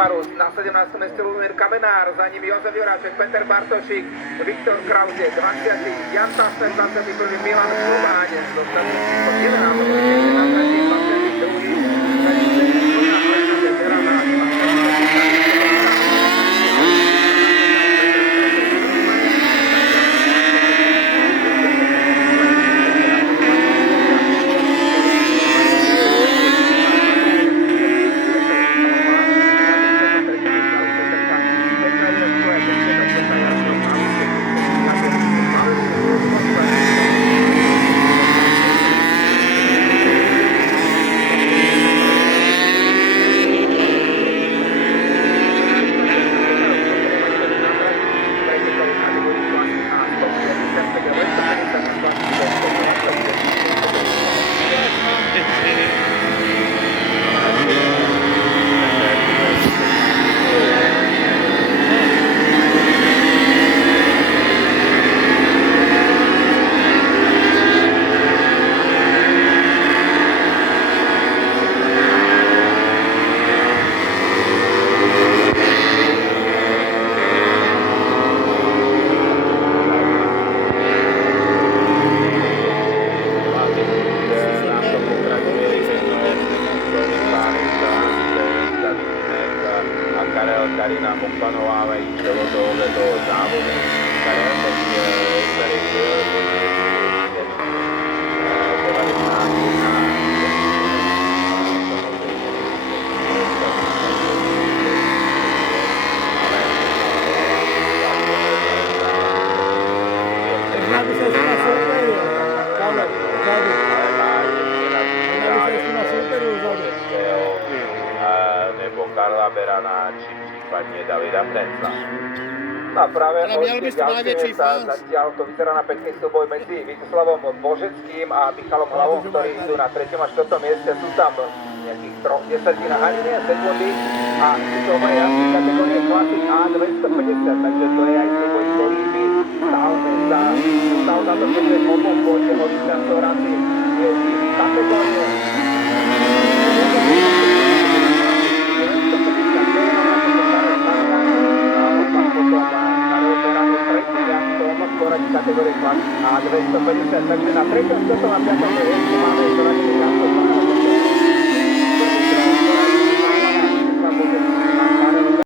Parus, na 17. mieste Lubomír Kamenár, za ním Jozef Juráček, Peter Bartošík, Viktor Krause, 20. Jan Tasner, 21. Milan Šlubáň, dostali 11. mieste na 20. Zatiaľ to vyzerá na pekný súboj medzi Víťaslavom Božeckým a Michalom Hlavom, ktorí idú na 3. a 4. mieste. Sú tam nejakých 3 desatín a sekundy a sú to obaja jazdci kategórie Classic A 250, takže to je aj súboj, ktorý by stál za to, že obom pôjde o distancorácii kategórie. Kategórie Classic A 250, takže na 3. 4. a 5. mieste máme zračný